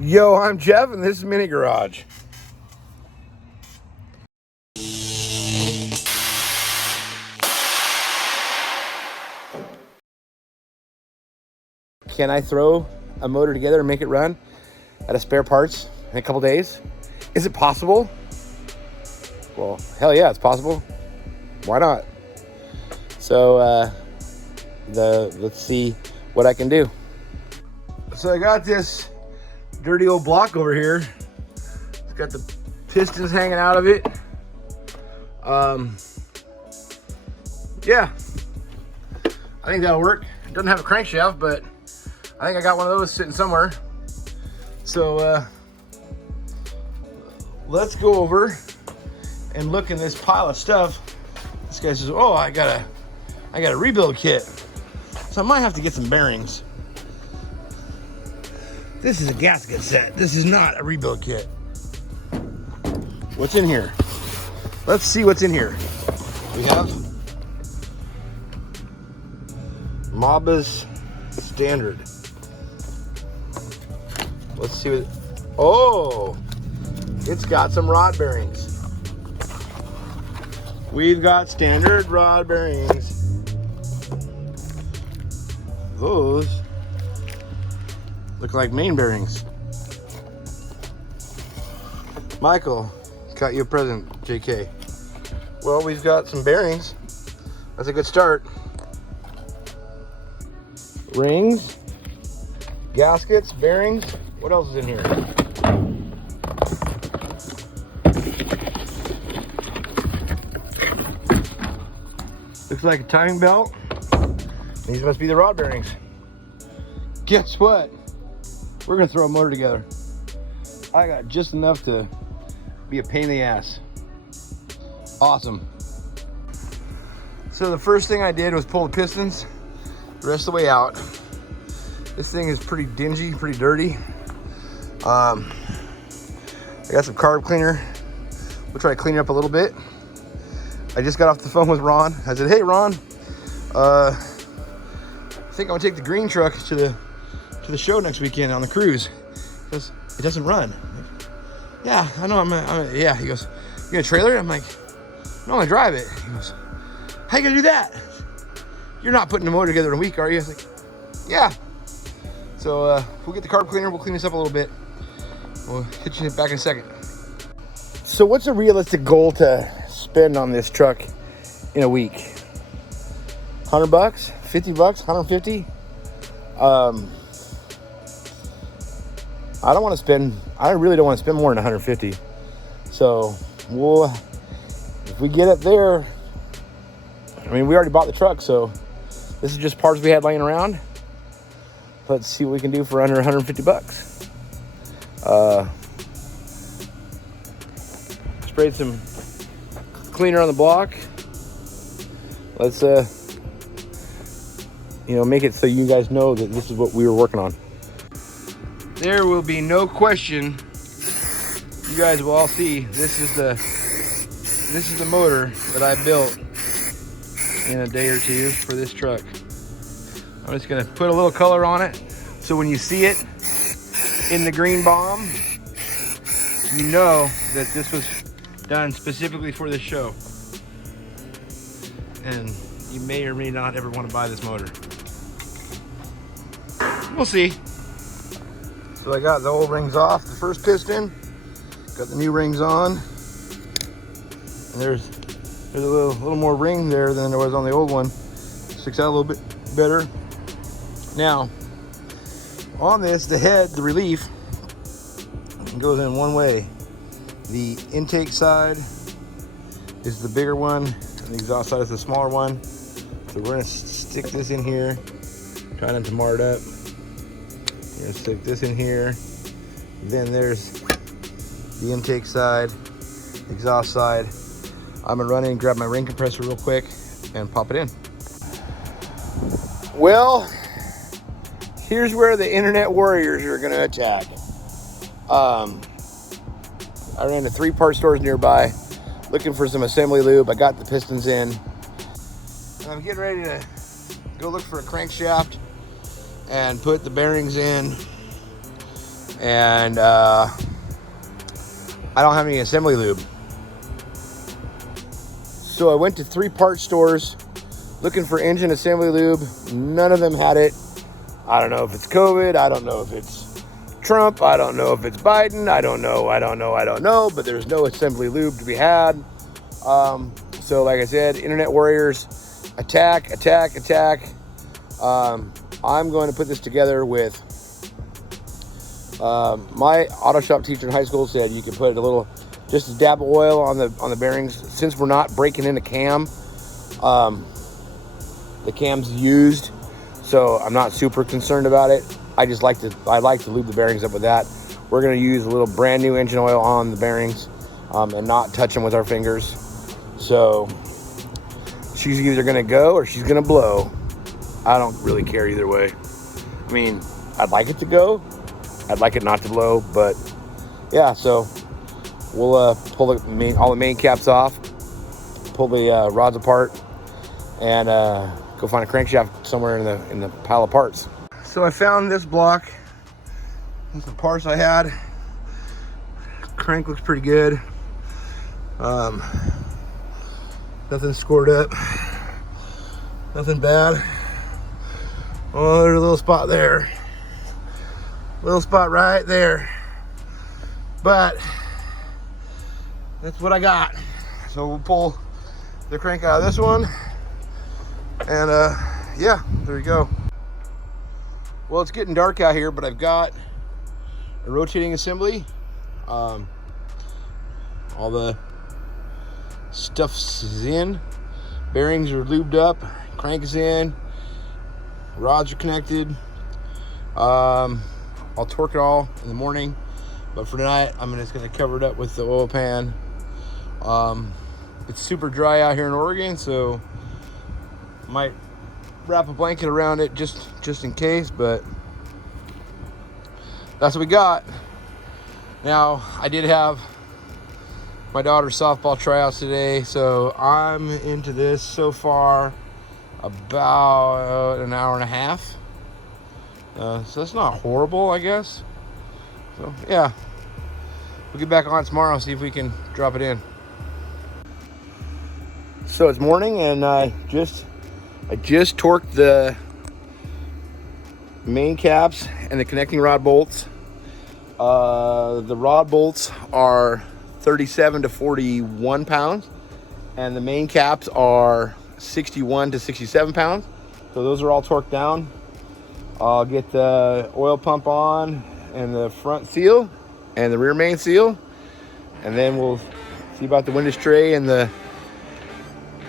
Yo, I'm Jeff, and this is Mini Garage. Can I throw a motor together and make it run out of spare parts in a couple days? Is it possible? Well, hell yeah, it's possible. Why not? So, let's see what I can do. So I got this dirty old block over here. It's got the pistons hanging out of it. Yeah, I think that'll work. It doesn't have a crankshaft, but I think I got one of those sitting somewhere. So let's go over and look in this pile of stuff. This guy says, "Oh, I got a rebuild kit." So I might have to get some bearings. This is a gasket set. This is not a rebuild kit. What's in here? Let's see what's in here. We have Mazda's standard. Let's see what, oh, it's got some rod bearings. We've got standard rod bearings. Those look like main bearings. Michael, got you a present, JK. Well, we've got some bearings. That's a good start. Rings, gaskets, bearings. What else is in here? Looks like a timing belt. These must be the rod bearings. Guess what? We're gonna throw a motor together. I got just enough to be a pain in the ass. Awesome. So the first thing I did was pull the pistons the rest of the way out. This thing is pretty dingy, pretty dirty. I got some carb cleaner. We'll try to clean it up a little bit. I just got off the phone with Ron. I said, "Hey Ron, I think I'm gonna take the green truck to the show next weekend on the cruise." He goes, "It doesn't run." I'm like, "Yeah, I know. Yeah." He goes, "You got a trailer?" I'm like, "No, I'm gonna drive it." He goes, "How you gonna do that? You're not putting the motor together in a week, are you?" I was like, "Yeah." So we'll get the carb cleaner. We'll clean this up a little bit. We'll hit you back in a second. So what's a realistic goal to spend on this truck in a week? $100, $50, 150. I really don't want to spend more than 150. So if we get up there, I mean, we already bought the truck, so this is just parts we had laying around. Let's see what we can do for under 150 bucks. Sprayed some cleaner on the block. Let's make it so you guys know that this is what we were working on. There will be no question. You guys will all see this is the motor that I built in a day or two for this truck. I'm just gonna put a little color on it so when you see it in the green bomb, you know that this was done specifically for this show. And you may or may not ever want to buy this motor. We'll see. So I got the old rings off the first piston, got the new rings on, and there's a little more ring there than there was on the old one. Sticks out a little bit better. Now, on this, the head, the relief, goes in one way. The intake side is the bigger one, and the exhaust side is the smaller one. So we're gonna stick this in here, try not to mar it up. We're gonna stick this in here. Then there's the intake side, exhaust side. I'm gonna run in and grab my ring compressor real quick and pop it in. Well, here's where the internet warriors are gonna attack. I ran to 3 part stores nearby looking for some assembly lube. I got the pistons in. And I'm getting ready to go look for a crankshaft and put the bearings in. and I don't have any assembly lube. So I went to 3 part stores looking for engine assembly lube. None of them had it. I don't know if it's COVID. I don't know if it's Trump. I don't know if it's Biden. I don't know. But there's no assembly lube to be had. So like I said, internet warriors, attack. I'm going to put this together with my auto shop teacher in high school said you can put a little, just a dab of oil on the bearings. Since we're not breaking in a cam, the cam's used, so I'm not super concerned about it. I like to lube the bearings up with that. We're going to use a little brand new engine oil on the bearings and not touch them with our fingers. So she's either going to go or she's going to blow. I don't really care either way. I mean, I'd like it to go. I'd like it not to blow, but yeah, so we'll pull all the main caps off, pull the rods apart, and go find a crankshaft somewhere in the pile of parts. So I found this block. That's the parts I had. Crank looks pretty good. Nothing scored up. Nothing bad. Oh, there's a little spot there. Little spot right there. But that's what I got. So we'll pull the crank out of this one. And yeah, there you go. Well, it's getting dark out here, but I've got a rotating assembly. All the stuff's in. Bearings are lubed up. Crank is in. Rods are connected. I'll torque it all in the morning, but for tonight I'm just going to cover it up with the oil pan. It's super dry out here in Oregon, so might wrap a blanket around it just in case, but that's what we got. Now, I did have my daughter's softball tryouts today, so I'm into this so far about an hour and a half. So that's not horrible, I guess. So yeah, we'll get back on tomorrow and see if we can drop it in. So it's morning, and I just torqued the main caps and the connecting rod bolts. The rod bolts are 37 to 41 pounds, and the main caps are 61 to 67 pounds. So those are all torqued down. I'll get the oil pump on and the front seal and the rear main seal, and then we'll see about the windows tray and the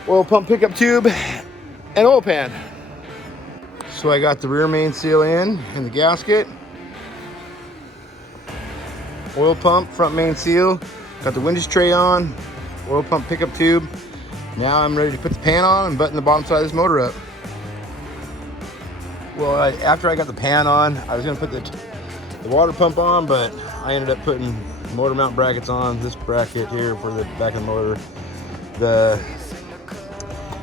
oil pump pickup tube and oil pan. So I got the rear main seal in and the gasket, oil pump, front main seal, got the windows tray on, oil pump pickup tube. Now I'm ready to put the pan on and button the bottom side of this motor up. Well, after I got the pan on, I was going to put the water pump on, but I ended up putting motor mount brackets on. This bracket here for the back of the motor, the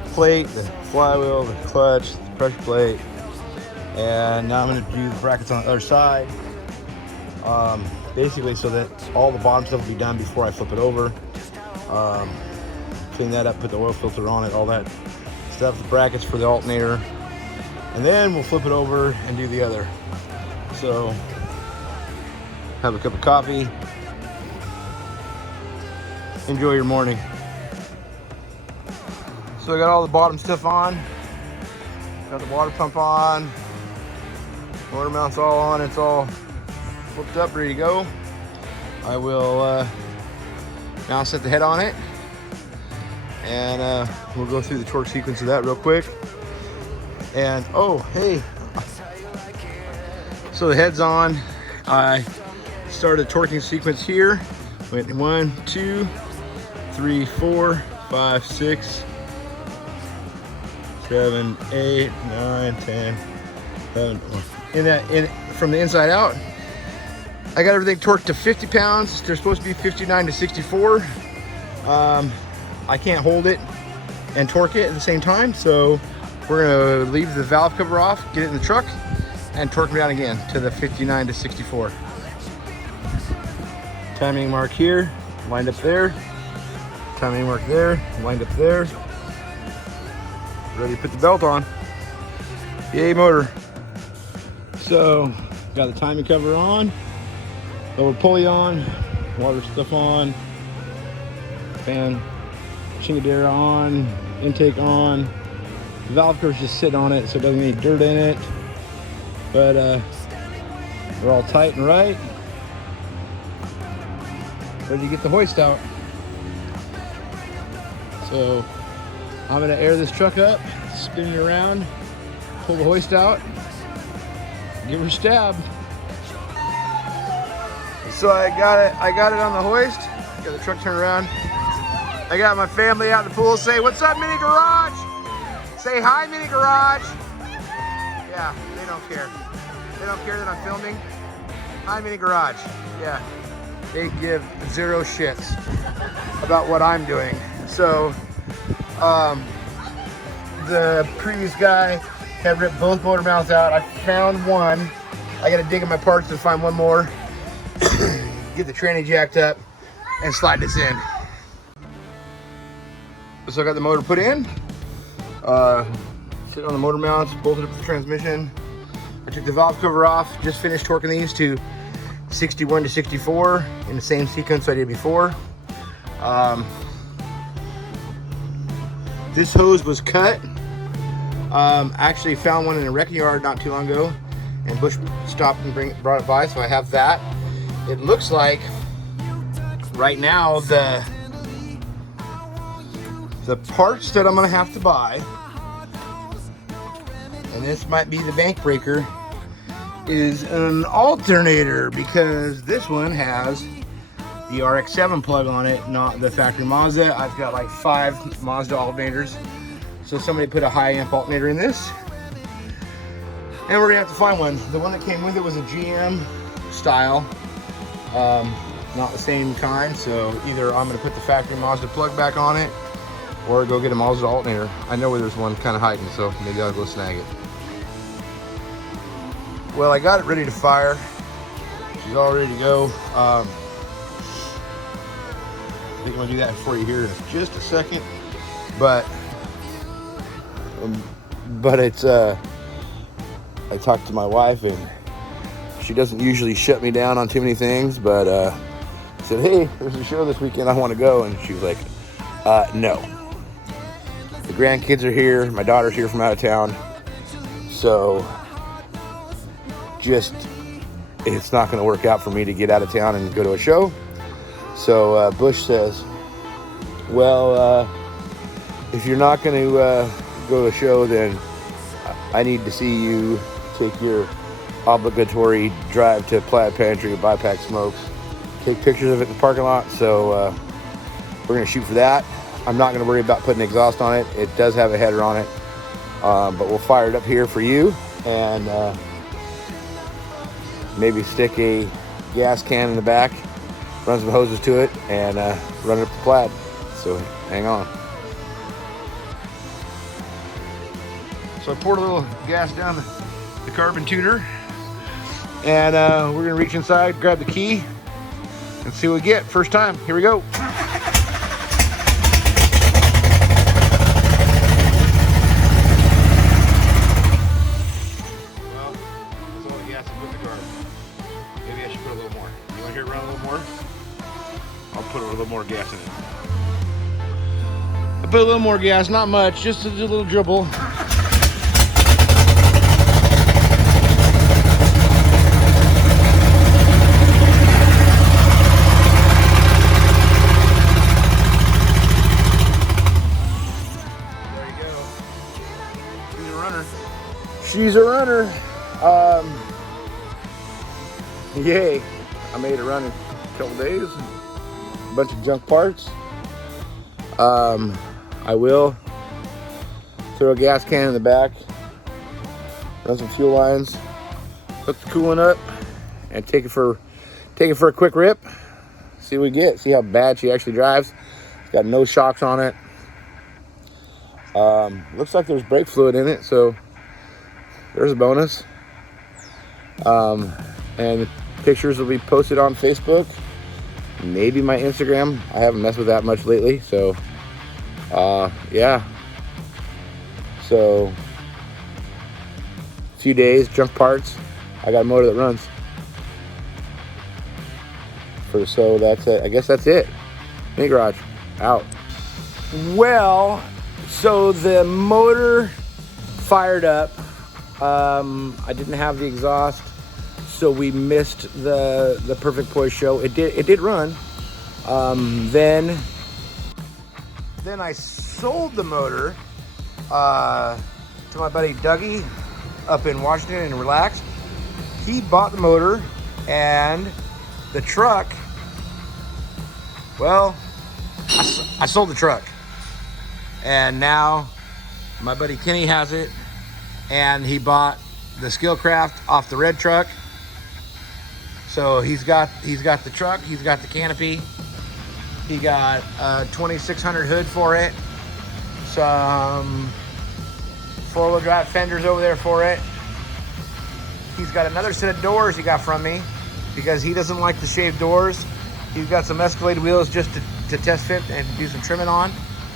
plate, the flywheel, the clutch, the pressure plate, and now I'm going to do the brackets on the other side, basically so that all the bottom stuff will be done before I flip it over. Clean that up, put the oil filter on it, all that stuff, the brackets for the alternator. And then we'll flip it over and do the other. So, have a cup of coffee. Enjoy your morning. So I got all the bottom stuff on. Got the water pump on. Motor mount's all on. It's all flipped up, ready to go. I will now set the head on it. And we'll go through the torque sequence of that real quick. And oh, hey, so the head's on. I started a torquing sequence here. Went 1, 2, 3, 4, 5, 6, 7, 8, 9, 10, 11. From the inside out, I got everything torqued to 50 pounds. They're supposed to be 59 to 64. I can't hold it and torque it at the same time, so we're gonna leave the valve cover off, get it in the truck, and torque it down again to the 59 to 64. Timing mark here, lined up there. Timing mark there, lined up there. Ready to put the belt on. Yay, motor. So, got the timing cover on, lower pulley on, water stuff on, fan chingadera on, intake on. The valve cover's just sit on it so it doesn't need dirt in it. But we're all tight and right. Ready to get the hoist out. So I'm gonna air this truck up, spin it around, pull the hoist out, give her a stab. So I got it on the hoist. Got the truck turned around. I got my family out in the pool. Say, what's up, mini garage? Say hi, mini garage. Yeah, they don't care. They don't care that I'm filming. Hi, mini garage. Yeah, they give zero shits about what I'm doing. So, the previous guy had ripped both motor mounts out. I found one. I got to dig in my parts to find one more. Get the tranny jacked up and slide this in. So I got the motor put in. Sit on the motor mounts, bolted up the transmission. I took the valve cover off. Just finished torquing these to 61 to 64 in the same sequence I did before. This hose was cut. Actually found one in a wrecking yard not too long ago, and Bush stopped and brought it by, so I have that. It looks like right now the parts that I'm gonna have to buy, and this might be the bank breaker, is an alternator, because this one has the RX-7 plug on it, not the factory Mazda. I've got like 5 Mazda alternators, so somebody put a high amp alternator in this, and we're gonna have to find one. The one that came with it was a GM style, not the same kind, so either I'm gonna put the factory Mazda plug back on it or go get a Mazda alternator. I know where there's one kind of hiding, so maybe I'll go snag it. Well, I got it ready to fire. She's all ready to go. I think I'm gonna do that for you here in just a second. But it's I talked to my wife, and she doesn't usually shut me down on too many things, but I said, hey, there's a show this weekend, I want to go, and she was like, no. The grandkids are here, my daughter's here from out of town, so it's not going to work out for me to get out of town and go to a show. So Bush says, well, if you're not going to go to a show, then I need to see you take your obligatory drive to Plaid Pantry to buy pack smokes, take pictures of it in the parking lot. So we're going to shoot for that. I'm not going to worry about putting exhaust on it. It does have a header on it, but we'll fire it up here for you, and maybe stick a gas can in the back, run some hoses to it, and run it up the Plaid. So hang on. So I poured a little gas down the carbon tuner, and we're gonna reach inside, grab the key, and see what we get first time. Here we go. More gas in it. I put a little more gas, not much, just a little dribble. There you go. She's a runner. She's a runner. Yay. I made it run in a couple days. Bunch of junk parts. I will throw a gas can in the back, run some fuel lines, hook the coolant up, and take it for a quick rip. See what we get. See how bad she actually drives. It's got no shocks on it. Looks like there's brake fluid in it, so there's a bonus. And pictures will be posted on Facebook maybe my Instagram. I haven't messed with that much lately, so yeah. So a few days, junk parts. I got a motor that runs. So that's it. I guess that's it. Mini Garage out. Well, so the motor fired up. I didn't have the exhaust, so we missed the Perfect Poise show. It did run. Then I sold the motor to my buddy Dougie up in Washington and Relaxed. He bought the motor and the truck. Well, I sold the truck, and now my buddy Kenny has it, and he bought the Skillcraft off the red truck. So he's got the truck, he's got the canopy, he got a 2600 hood for it, some 4-wheel drive fenders over there for it. He's got another set of doors he got from me because he doesn't like the shaved doors. He's got some Escalade wheels just to test fit and do some trimming on,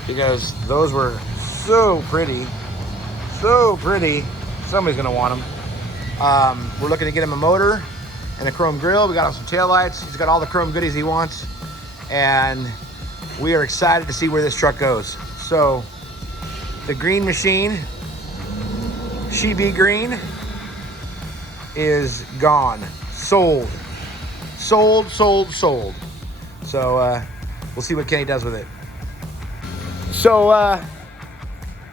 because those were so pretty. Somebody's gonna want them. We're looking to get him a motor and a chrome grill. We got him some taillights. He's got all the chrome goodies he wants, and we are excited to see where this truck goes. So the green machine, She Be Green, is gone. Sold. So we'll see what Kenny does with it. So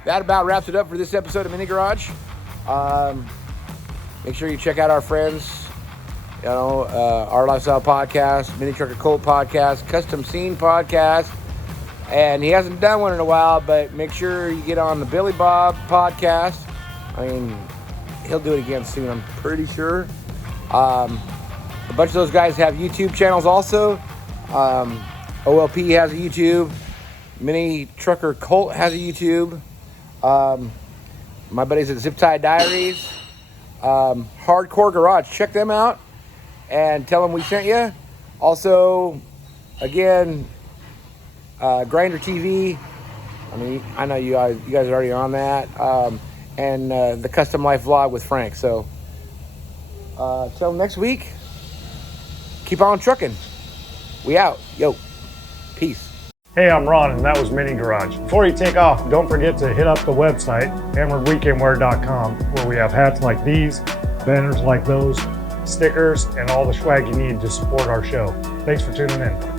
that about wraps it up for this episode of Mini Garage. Make sure you check out our friends, Our Lifestyle Podcast, Mini Trucker Cult Podcast, Custom Scene Podcast, and he hasn't done one in a while, but make sure you get on the Billy Bob Podcast. I mean, he'll do it again soon, I'm pretty sure. A bunch of those guys have YouTube channels also. OLP has a YouTube. Mini Trucker Cult has a YouTube. My buddies at Zip Tie Diaries. Hardcore Garage. Check them out and tell them we sent you. Also, again, Grinder TV. I mean, I know you guys are already on that. And the Custom Life Vlog with Frank. So, till next week, keep on trucking. We out. Yo. Peace. Hey, I'm Ron, and that was Mini Garage. Before you take off, don't forget to hit up the website, hammeredweekendwear.com, where we have hats like these, banners like those, stickers, and all the swag you need to support our show. Thanks for tuning in.